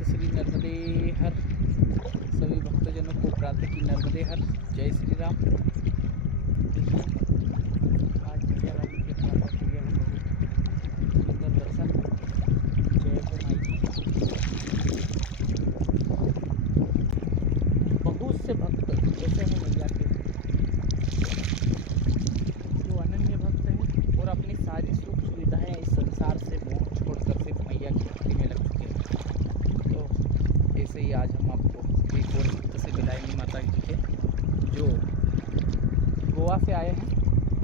श्री नर्मदे हर। सभी भक्तजनों को प्रातः की नर्मदे हर। जय श्री राम। देखिए आज मैया रानी के प्रातः के यह बहुत सुंदर दर्शन। जय हो माई की। बहुत से भक्त ऐसे हैं मैया के जो अनन्य भक्त हैं और अपनी सारी सुख सुविधाएं इस संसार से मोह छोड़कर सिर्फ मैया की भक्ति में लग चुके हैं। तो ऐसे ही आज हम आपको एक और भक्त से मिलाएंगे माता जी के, जो गोवा से आए हैं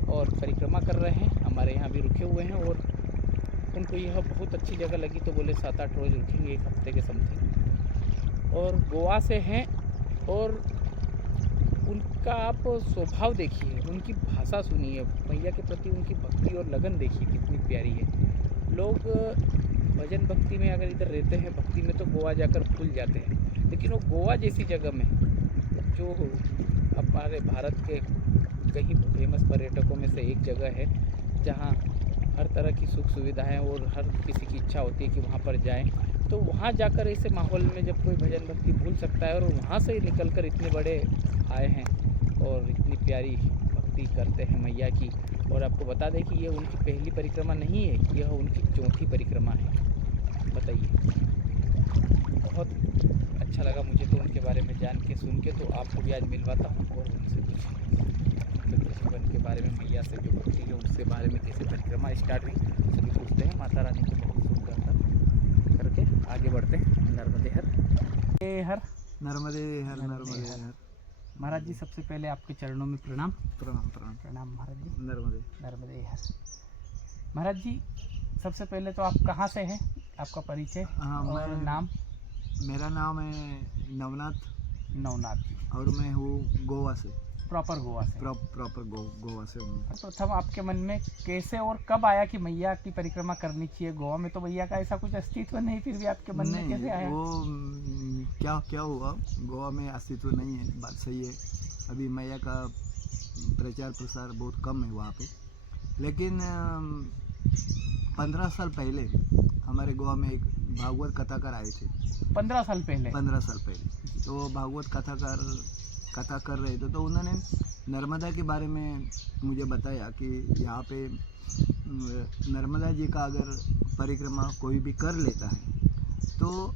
और परिक्रमा कर रहे हैं, हमारे यहाँ भी रुके हुए हैं और उनको यह बहुत अच्छी जगह लगी तो बोले 7-8 रोज़ रुकेंगे, एक हफ्ते के समथिंग। और गोवा से हैं और उनका आप स्वभाव देखिए, उनकी भाषा सुनिए, मैया के प्रति उनकी भक्ति और लगन देखिए कितनी प्यारी है। लोग भजन भक्ति में अगर इधर रहते हैं, भक्ति में, तो गोवा जाकर भूल जाते हैं, लेकिन वो गोवा जैसी जगह में, जो हमारे भारत के कहीं फेमस पर्यटकों में से एक जगह है जहाँ हर तरह की सुख सुविधाएं और हर किसी की इच्छा होती है कि वहाँ पर जाएं, तो वहाँ जाकर ऐसे माहौल में जब कोई भजन भक्ति भूल सकता है और वहाँ से निकलकर इतने बड़े आए हैं और इतनी प्यारी भक्ति करते हैं मैया की। और आपको बता दें कि ये उनकी पहली परिक्रमा नहीं है, यह उनकी चौथी परिक्रमा है। बताइए, बहुत अच्छा लगा मुझे तो उनके बारे में जान के, सुन के। तो आपको भी आज मिलवाता हूँ और उनसे कुछ जीवन के बारे में, मैया से जो भक्ति है उसके बारे में, कैसे परिक्रमा स्टार्ट हुई सभी पूछते हैं। माता रानी को बहुत शुभ दर्शन करके आगे बढ़ते हैं। नर्मदे हर। हर नर्मदे हर, नर्मदे हर। महाराज जी, सबसे पहले आपके चरणों में प्रणाम। प्रणाम प्रणाम प्रणाम महाराज जी। नर्मदे। नर्मदे हर। महाराज जी, सबसे पहले तो आप कहाँ से हैं, आपका परिचय और नाम? मेरा नाम है नवनाथ। नवनाथ जी। और मैं हूँ गोवा से। प्रॉपर गोवा से? प्रॉपर गोवा से हूँ। प्रथम आपके मन में कैसे और कब आया कि मैया की परिक्रमा करनी चाहिए? गोवा में तो मैया का ऐसा कुछ अस्तित्व नहीं, फिर भी आपके मन में कैसे आया? वो क्या हुआ, गोवा में अस्तित्व नहीं है, बात सही है। अभी मैया का प्रचार प्रसार बहुत कम है वहाँ पे। लेकिन 15 साल पहले हमारे गोवा में एक भागवत कथाकार आए थे। 15 साल पहले? 15 साल पहले। तो भागवत कथा कर रहे थे, तो उन्होंने नर्मदा के बारे में मुझे बताया कि यहाँ पे नर्मदा जी का अगर परिक्रमा कोई भी कर लेता है तो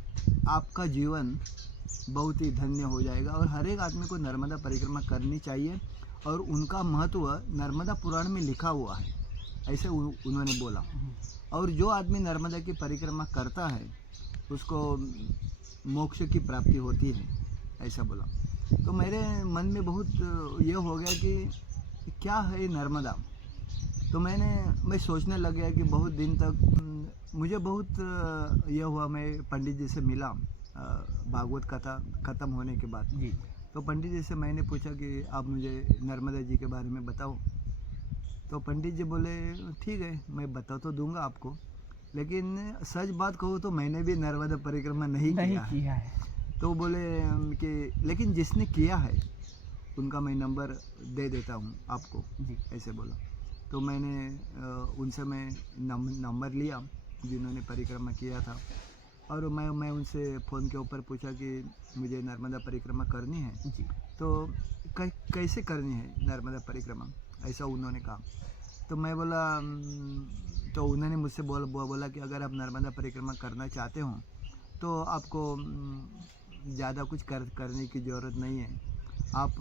आपका जीवन बहुत ही धन्य हो जाएगा और हर एक आदमी को नर्मदा परिक्रमा करनी चाहिए। और उनका महत्व नर्मदा पुराण में लिखा हुआ है, ऐसे उन्होंने बोला। और जो आदमी नर्मदा की परिक्रमा करता है उसको मोक्ष की प्राप्ति होती है, ऐसा बोला। तो मेरे मन में बहुत ये हो गया कि क्या है नर्मदा। तो मैं सोचने लग गया कि बहुत दिन तक मुझे बहुत ये हुआ। मैं पंडित जी से मिला भागवत कथा ख़त्म होने के बाद जी। तो पंडित जी से मैंने पूछा कि आप मुझे नर्मदा जी के बारे में बताओ। तो पंडित जी बोले ठीक है, मैं बता तो दूंगा आपको, लेकिन सच बात कहूँ तो मैंने भी नर्मदा परिक्रमा नहीं किया है। तो बोले कि लेकिन जिसने किया है उनका मैं नंबर दे देता हूँ आपको जी, ऐसे बोला। तो मैंने उनसे मैं नंबर लिया जिन्होंने परिक्रमा किया था, और मैं उनसे फ़ोन के ऊपर पूछा कि मुझे नर्मदा परिक्रमा करनी है जी। तो कैसे करनी है नर्मदा परिक्रमा, ऐसा उन्होंने कहा। तो मैं बोला तो उन्होंने मुझसे बोला कि अगर आप नर्मदा परिक्रमा करना चाहते हो तो आपको ज़्यादा कुछ करने की ज़रूरत नहीं है। आप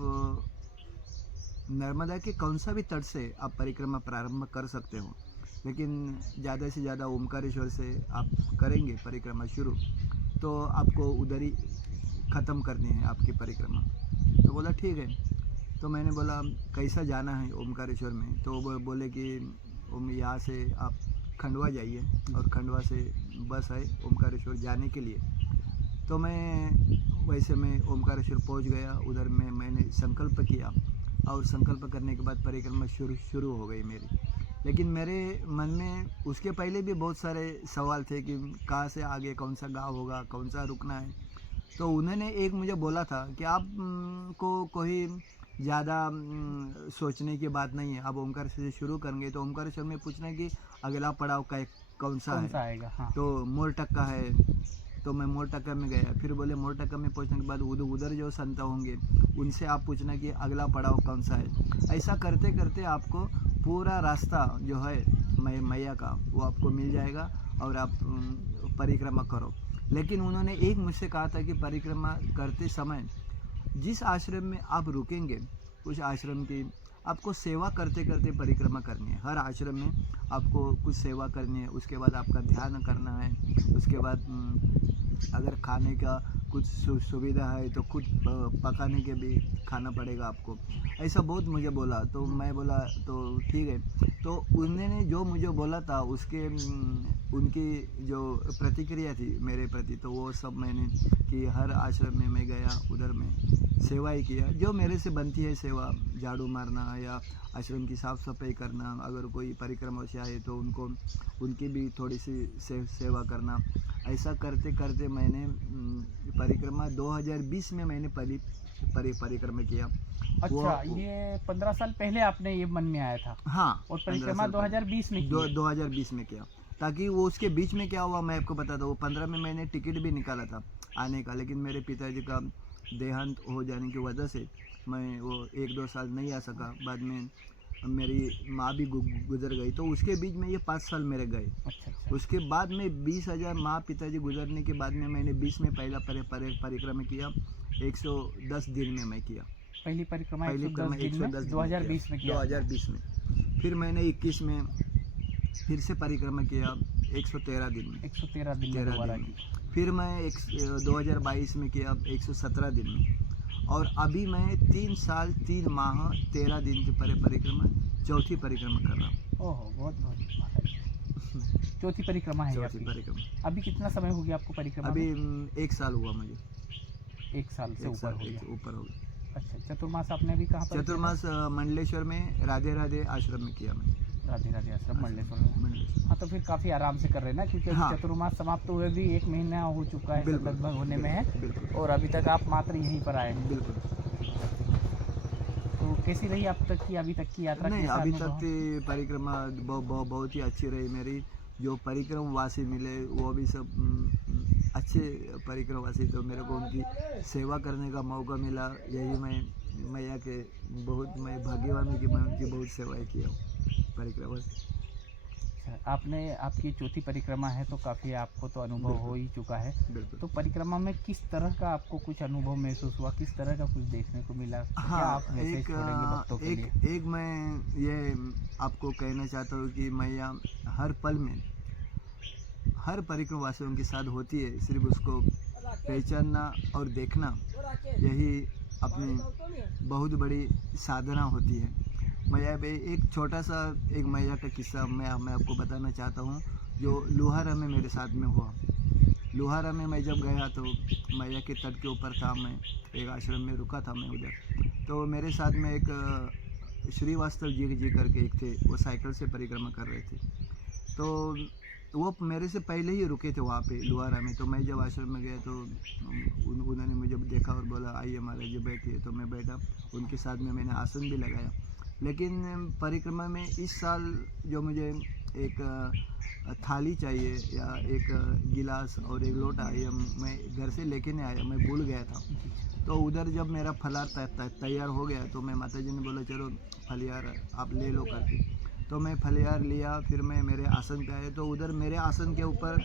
नर्मदा के कौन सा भी तट से आप परिक्रमा प्रारंभ कर सकते हो, लेकिन ज़्यादा से ज़्यादा ओमकारेश्वर से आप करेंगे परिक्रमा शुरू तो आपको उधर ही ख़त्म करनी है आपकी परिक्रमा। तो बोला ठीक है। तो मैंने बोला कैसा जाना है ओमकारेश्वर में? तो वो बोले कि यहाँ से आप खंडवा जाइए और खंडवा से बस है ओमकारेश्वर जाने के लिए। तो मैं ओमकारेश्वर पहुंच गया। उधर में मैंने संकल्प किया और संकल्प करने के बाद परिक्रमा शुरू हो गई मेरी। लेकिन मेरे मन में उसके पहले भी बहुत सारे सवाल थे कि कहाँ से आगे कौन सा गांव होगा, कौन सा रुकना है। तो उन्होंने एक मुझे बोला था कि आप को कोई ज़्यादा सोचने की बात नहीं है, आप ओमकारेश्वर से शुरू करेंगे तो ओमकारेश्वर में पूछना है कि अगला पड़ाव कौन सा आएगा। हाँ। तो मोरटक्का है, तो मैं मोरटक्का में गया। फिर बोले मोरटक्का में पहुंचने के बाद उधर जो संत होंगे उनसे आप पूछना कि अगला पड़ाव कौन सा है। ऐसा करते करते आपको पूरा रास्ता जो है मैया का वो आपको मिल जाएगा और आप परिक्रमा करो। लेकिन उन्होंने एक मुझसे कहा था कि परिक्रमा करते समय जिस आश्रम में आप रुकेंगे उस आश्रम की आपको सेवा करते करते परिक्रमा करनी है। हर आश्रम में आपको कुछ सेवा करनी है, उसके बाद आपका ध्यान करना है, उसके बाद अगर खाने का कुछ सुविधा है तो खुद पकाने के भी खाना पड़ेगा आपको। ऐसा बहुत मुझे बोला, तो मैं बोला तो ठीक है। तो उन्होंने जो मुझे बोला था उसके उनकी जो प्रतिक्रिया थी मेरे प्रति, तो वो सब मैंने कि हर आश्रम में मैं गया, उधर में सेवा ही किया जो मेरे से बनती है सेवा, झाड़ू मारना या आश्रम की साफ़ सफाई करना, अगर कोई परिक्रमा से आए तो उनकी भी थोड़ी सी सेवा करना। ऐसा करते करते मैंने परिक्रमा 2020 में मैंने परिक्रमा किया। अच्छा, ये 15 साल पहले आपने ये मन में आया था? हाँ, और परिक्रमा 2020 में की? 2020 में किया, ताकि वो उसके बीच में क्या हुआ मैं आपको बताता हूँ। 15 में मैंने टिकट भी निकाला था आने का, लेकिन मेरे पिताजी का देहांत हो जाने की वजह से मैं वो 1-2 साल नहीं आ सका। बाद में मेरी माँ भी गुजर गई, तो उसके बीच में ये 5 साल मेरे गए। अच्छा। उसके बाद में 20,000 माँ पिताजी गुजरने के बाद में मैंने 20 में पहला परिक्रमा किया, 110 दिन में मैं किया। पहली परिक्रमा 110 दिन में 2020 में किया। 2020 में फिर मैंने 21 में फिर से परिक्रमा किया 113 दिन में। 113 दिन में दोबारा की। फिर मैं 2022 में किया 117 दिन में। और अभी मैं 3 साल 3 माह 13 दिन की परिक्रमा, चौथी परिक्रमा कर रहा हूँ। ओहो, बहुत चौथी परिक्रमा है चौथी परिक्रमा। अभी कितना समय हो गया आपको परिक्रमा? अभी 1 साल हुआ मुझे। 1 साल से ऊपर हो गया। अच्छा, चतुर्मास आपने अभी कहाँ पर? चतुर्मास मंडलेश्वर में राधे राधे आश्रम में किया मैं। राधे राधे आश्रम मंडलेश्वर में। हाँ, तो फिर काफ़ी आराम से कर रहे हैं ना, क्योंकि हाँ। चतुर्मास समाप्त हुए भी 1 महीना हो चुका है लगभग होने में है, और अभी तक आप मात्र यहीं पर आए हैं। बिल्कुल। तो कैसी रही अब तक की यात्रा? नहीं, अभी तक की परिक्रमा बहुत ही अच्छी रही मेरी। जो परिक्रमवासी मिले वो भी सब अच्छे परिक्रमवासी, तो मेरे को उनकी सेवा करने का मौका मिला। यही मैया के मैं भाग्यवान हूँ कि मैं उनकी बहुत सेवाएं किया हूँ परिक्रमा से। आपने आपकी चौथी परिक्रमा है, तो काफ़ी आपको तो अनुभव हो ही चुका है। बिल्कुल। तो परिक्रमा में किस तरह का आपको कुछ अनुभव महसूस हुआ, किस तरह का कुछ देखने को मिला? हाँ, क्या आप मैसेज छोड़ेंगे भक्तों के लिए? एक मैं ये आपको कहना चाहता हूँ कि मैया हर पल में हर परिक्रमवासियों के साथ होती है। सिर्फ उसको पहचानना और देखना यही अपनी बहुत बड़ी साधना होती है। मैया पे एक छोटा सा एक मैया का किस्सा मैं आपको बताना चाहता हूँ, जो लोहारा में मेरे साथ में हुआ। लोहारा में मैं जब गया तो मैया के तट के ऊपर था, मैं एक आश्रम में रुका था मैं उधर। तो मेरे साथ में एक श्रीवास्तव जी करके एक थे, वो साइकिल से परिक्रमा कर रहे थे। तो वो मेरे से पहले ही रुके थे वहाँ पे लोहारा में। तो मैं जब आश्रम में गया तो उन्होंने मुझे देखा और बोला आइए महाराज जी बैठिए। तो मैं बैठा, उनके साथ में मैंने आसन भी लगाया। लेकिन परिक्रमा में इस साल जो मुझे एक थाली चाहिए या एक गिलास और एक लोटा, ये मैं घर से लेके नहीं आया, मैं भूल गया था। तो उधर जब मेरा फलाहार तैयार हो गया तो मैं माताजी ने बोला चलो फलियार आप ले लो करके। तो मैं फलियार लिया, फिर मैं मेरे आसन पे आया। तो उधर मेरे आसन के ऊपर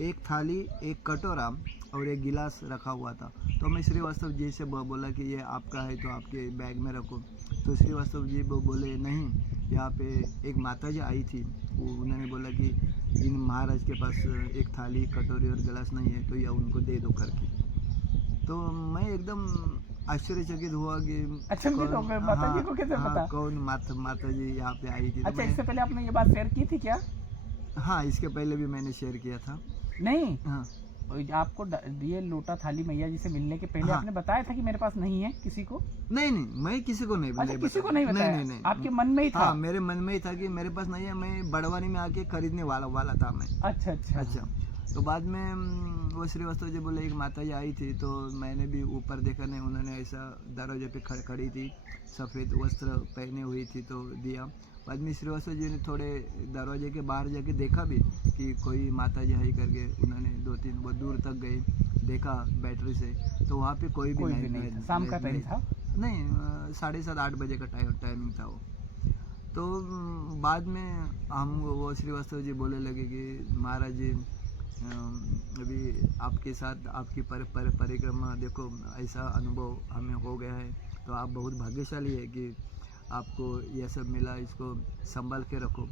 एक थाली, एक कटोरा और एक गिलास रखा हुआ था। तो मैं श्रीवास्तव जी से बोला कि ये आपका है तो आपके बैग में रखो। तो श्रीवास्तव जी बोले नहीं, यहाँ पे एक माताजी आई थी, उन्होंने बोला कि इन महाराज के पास एक थाली, कटोरी और गिलास नहीं है, तो यह उनको दे दो करके। तो मैं एकदम आश्चर्यचकित हुआ कि अच्छा, माताजी को कैसे पता? कौन माताजी यहाँ पे आई थी। अच्छा, इससे पहले आपने ये बात शेयर की थी क्या? हाँ, इसके पहले भी मैंने शेयर किया था। नहीं, हाँ, आपको ये लोटा थाली मैया जी से मिलने के पहले आपने बताया था कि मेरे पास नहीं है किसी को? नहीं, मैं किसी को नहीं बताया। किसी को नहीं बताया? नहीं, आपके मन में ही था? हाँ, मेरे मन में ही था कि मेरे पास नहीं है, मैं बड़वानी में आके खरीदने वाला था मैं। अच्छा। तो बाद में वो श्रीवास्तव जी बोले एक माताजी आई थी। तो मैंने भी ऊपर देखा, नहीं, उन्होंने ऐसा दरवाजे पे खड़ी थी, सफ़ेद वस्त्र पहने हुई थी, तो दिया। बाद में श्रीवास्तव जी ने थोड़े दरवाजे के बाहर जाके देखा भी कि कोई माताजी है करके, उन्होंने 2-3 वो दूर तक गए, देखा बैटरी से, तो वहाँ पे कोई भी नहीं था। शाम का टाइम था? नहीं, 7:30-8 बजे का टाइमिंग था वो। तो बाद में हम वो श्रीवास्तव जी बोलने लगे कि महाराज जी अभी आपके साथ आपकी परिक्रमा देखो, ऐसा अनुभव हमें हो गया है, तो आप बहुत भाग्यशाली है कि आपको यह सब मिला, इसको संभाल के रखो।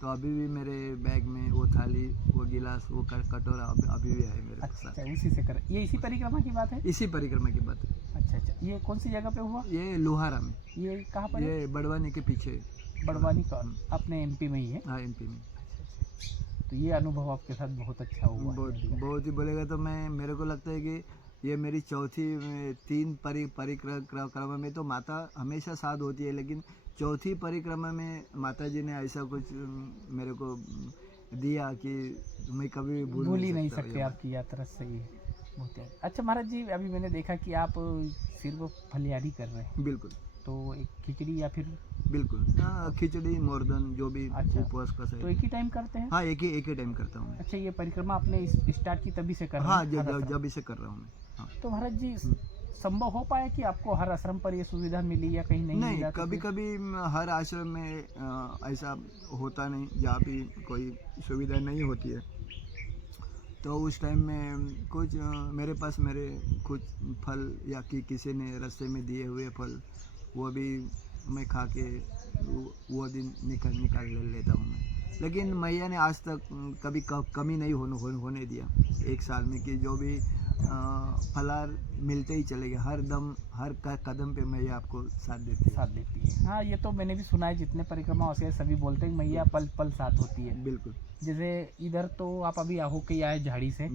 तो अभी भी मेरे बैग में वो थाली, वो गिलास, वो कटोरा अभी भी है मेरे साथ। अच्छा, उसी से कर, ये इसी परिक्रमा की बात है? इसी परिक्रमा की बात है। अच्छा अच्छा, ये कौन सी जगह पे हुआ? ये लोहारा में। ये कहाँ पर? ये बड़वानी के पीछे। बड़वानी का अपने एमपी में ही है? हाँ, एमपी में। तो ये अनुभव आपके साथ बहुत अच्छा हुआ? बहुत ही बोलेगा तो मेरे को लगता है कि ये मेरी चौथी 3 परिक्रमा में तो माता हमेशा साथ होती है, लेकिन चौथी परिक्रमा में माता जी ने ऐसा कुछ मेरे को दिया कि मैं कभी भूल ही नहीं सकते। आपकी यात्रा सही है, बहुत है। अच्छा महाराज जी, अभी मैंने देखा कि आप सिर्फ फलियारी कर रहे हैं। बिल्कुल। तो एक खिचड़ी या फिर? बिल्कुल, खिचड़ी मोरदन जो भी उपवास का तो एक ही टाइम करते हैं? हाँ, एक ही टाइम करता हूँ। अच्छा, ये परिक्रमा आपने स्टार्ट की तभी से कर रहे हैं? हाँ, जब से कर रहा हूँ मैं। हाँ। तो महाराज जी, संभव हो पाया कि आपको हर आश्रम पर ये सुविधा मिली या कहीं नहीं मिला? कभी कभी हर आश्रम में ऐसा होता नहीं, जहाँ भी कोई सुविधा नहीं होती है, तो उस टाइम में कुछ मेरे पास मेरे कुछ फल या किसी ने रास्ते में दिए हुए फल, वो भी मैं खा के वो दिन निकाल लेता हूँ मैं। लेकिन मैया ने आज तक कभी कमी नहीं होने दिया एक साल में, कि जो भी फलार मिलते ही चले गए, हर दम हर कदम पे मैया आपको साथ देती है। हाँ, ये तो मैंने भी सुना है, जितने परिक्रमा होते हैं सभी बोलते हैं मैया पल पल साथ होती है। बिल्कुल। जैसे इधर तो आप अभी होके आए झाड़ी से,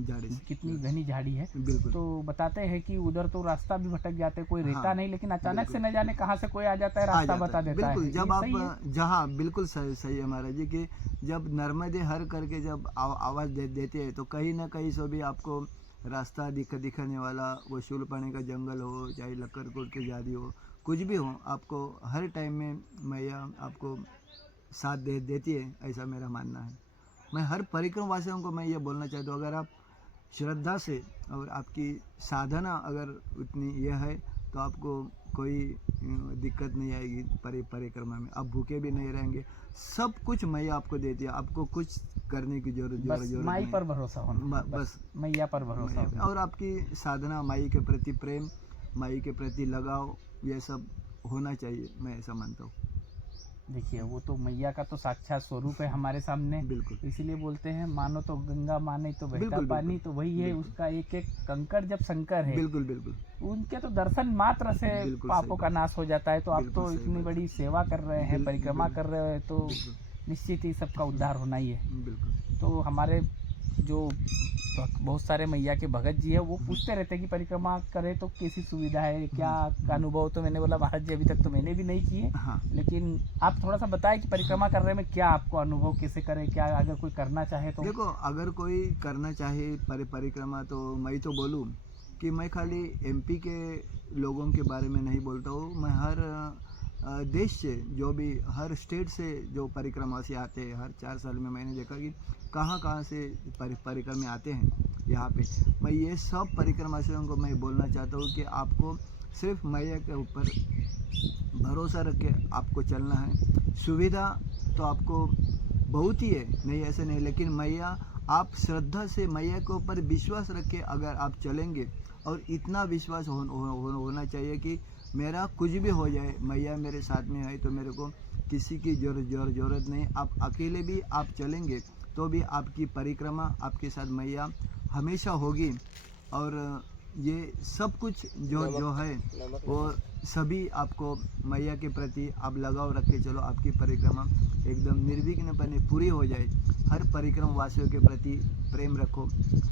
कितनी घनी झाड़ी है। बिल्कुल। तो बताते हैं कि उधर तो रास्ता भी भटक जाते, कोई रहता नहीं, लेकिन अचानक से न जाने कहाँ से कोई आ जाता है, रास्ता बता देता है। बिल्कुल, जब आप जहाँ बिल्कुल सही है महाराज जी, कि जब नर्मदे हर करके जब आवाज़ देते हैं, तो कहीं ना कहीं से भी आपको रास्ता दिखाने वाला, वो शूलपानी का जंगल हो, चाहे लक्करकोट की जादी हो, कुछ भी हो, आपको हर टाइम में मैया आपको साथ देती है, ऐसा मेरा मानना है। मैं हर परिक्रमा वासियों को मैं ये बोलना चाहता हूँ, अगर आप श्रद्धा से और आपकी साधना अगर उतनी यह है, तो आपको कोई दिक्कत नहीं आएगी परिक्रमा में। आप भूखे भी नहीं रहेंगे, सब कुछ मैया आपको देती है, आपको कुछ करने की जरूरत माई पर भरोसा होना, बस मैया पर भरोसा होना, और आपकी साधना, माई के प्रति प्रेम, माई के प्रति लगाव, ये सब होना चाहिए, मैं ऐसा मानता हूँ। देखिए, वो तो मैया का तो साक्षात स्वरूप है हमारे सामने। बिल्कुल। इसीलिए बोलते हैं, मानो तो गंगा, माने तो बहता पानी, तो वही है। उसका एक एक कंकड़ जब शंकर है, बिल्कुल बिल्कुल, उनके तो दर्शन मात्र से पापों का नाश हो जाता है। तो आप तो इतनी बड़ी सेवा कर रहे हैं, परिक्रमा कर रहे हैं, तो निश्चित ही सबका उद्धार होना ही है। बिल्कुल। तो हमारे जो बहुत सारे मैया के भगत जी है, वो पूछते रहते हैं कि परिक्रमा करें तो कैसी सुविधा है, क्या अनुभव। तो मैंने बोला महाराज जी, अभी तक तो मैंने भी नहीं किए। हाँ। लेकिन आप थोड़ा सा बताएं कि परिक्रमा करने में क्या आपको अनुभव, कैसे करें, क्या अगर कोई करना चाहे तो? देखो, अगर कोई करना चाहे परिक्रमा, तो मैं तो बोलूँ कि मैं खाली एमपी के लोगों के बारे में नहीं बोलता हूँ, मैं हर देश से, जो भी हर स्टेट से जो परिक्रमा से आते हैं, हर 4 साल में मैंने देखा कि कहाँ से परिक्रमा आते हैं यहाँ पे। मैं ये सब परिक्रमावासियों को मैं बोलना चाहता हूँ कि आपको सिर्फ मैया के ऊपर भरोसा रख के आपको चलना है। सुविधा तो आपको बहुत ही है, नहीं ऐसे नहीं, लेकिन मैया, आप श्रद्धा से मैया के ऊपर विश्वास रख के अगर आप चलेंगे, और इतना विश्वास होना चाहिए कि मेरा कुछ भी हो जाए, मैया मेरे साथ में है, तो मेरे को किसी की जरूरत नहीं। आप अकेले भी आप चलेंगे तो भी आपकी परिक्रमा, आपके साथ मैया हमेशा होगी। और ये सब कुछ जो है, वो सभी आपको मैया के प्रति आप लगाव रख के चलो, आपकी परिक्रमा एकदम निर्विघ्नपणे पूरी हो जाए। हर परिक्रमा वासियों के प्रति प्रेम रखो,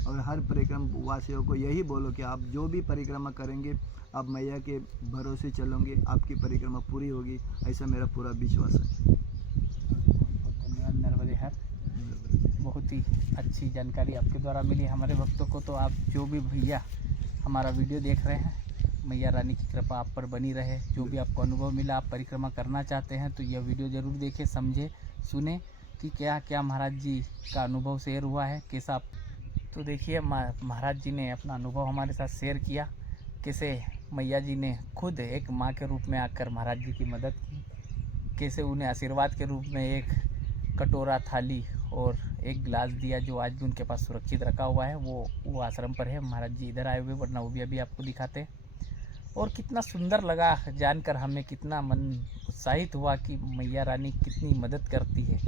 और हर परिक्रमा वासियों को यही बोलो कि आप जो भी परिक्रमा करेंगे, आप मैया के भरोसे चलोगे, आपकी परिक्रमा पूरी होगी, ऐसा मेरा पूरा विश्वास है। धन्यवाद नर्मदे हर, बहुत ही अच्छी जानकारी आपके द्वारा मिली हमारे भक्तों को। तो आप जो भी भैया हमारा वीडियो देख रहे हैं, मैया रानी की कृपा आप पर बनी रहे। जो भी आपको अनुभव मिला, आप परिक्रमा करना चाहते हैं, तो यह वीडियो ज़रूर देखें, समझे, सुने कि क्या क्या महाराज जी का अनुभव शेयर हुआ है, कैसा तो देखिए महाराज जी ने अपना अनुभव हमारे साथ शेयर किया, कैसे मैया जी ने खुद एक माँ के रूप में आकर महाराज जी की मदद की, कैसे उन्हें आशीर्वाद के रूप में एक कटोरा, थाली और एक गिलास दिया, जो आज भी उनके पास सुरक्षित रखा हुआ है। वो आश्रम पर है, महाराज जी इधर आए हुए, वरना वो भी अभी आपको दिखाते हैं। और कितना सुंदर लगा जानकर, हमें कितना मन उत्साहित हुआ कि मैया रानी कितनी मदद करती है।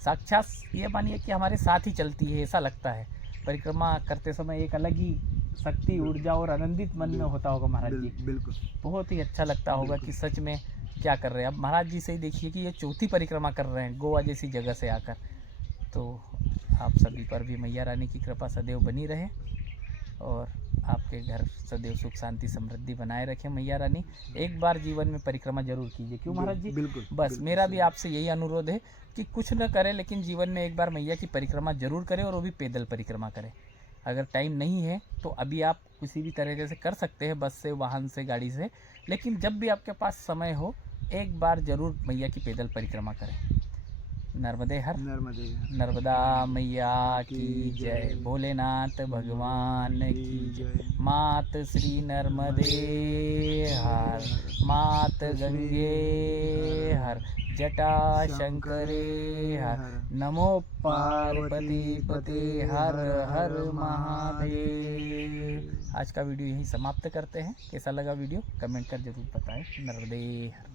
साक्षात ये मानिए कि हमारे साथ ही चलती है, ऐसा लगता है। परिक्रमा करते समय एक अलग ही शक्ति, ऊर्जा और आनंदित मन में होता होगा महाराज जी। बिल्कुल बहुत ही अच्छा लगता होगा कि सच में क्या कर रहे हैं। अब महाराज जी से ही देखिए कि ये चौथी परिक्रमा कर रहे हैं गोवा जैसी जगह से आकर। तो आप सभी पर भी मैया रानी की कृपा सदैव बनी रहे और आपके घर सदैव सुख शांति समृद्धि बनाए रखें मैया रानी। एक बार जीवन में परिक्रमा जरूर कीजिए, क्यों महाराज जी? बिल्कुल, बस बिल्कुल, मेरा भी आपसे यही अनुरोध है कि कुछ न करें, लेकिन जीवन में एक बार मैया की परिक्रमा जरूर करें, और वो भी पैदल परिक्रमा करें। अगर टाइम नहीं है तो अभी आप किसी भी तरीके से कर सकते हैं, बस से, वाहन से, गाड़ी से, लेकिन जब भी आपके पास समय हो एक बार जरूर मैया की पैदल परिक्रमा करें। नर्मदे हर, नर्मदा मैया की जय, भोलेनाथ भगवान की जय। मात श्री नर्मदे हर, मात गंगे हर, जटा शंकरे हर, नमो पार्वती पते हर हर महादेव। आज का वीडियो यहीं समाप्त करते हैं। कैसा लगा वीडियो कमेंट कर जरूर बताएं। नर्मदे हर।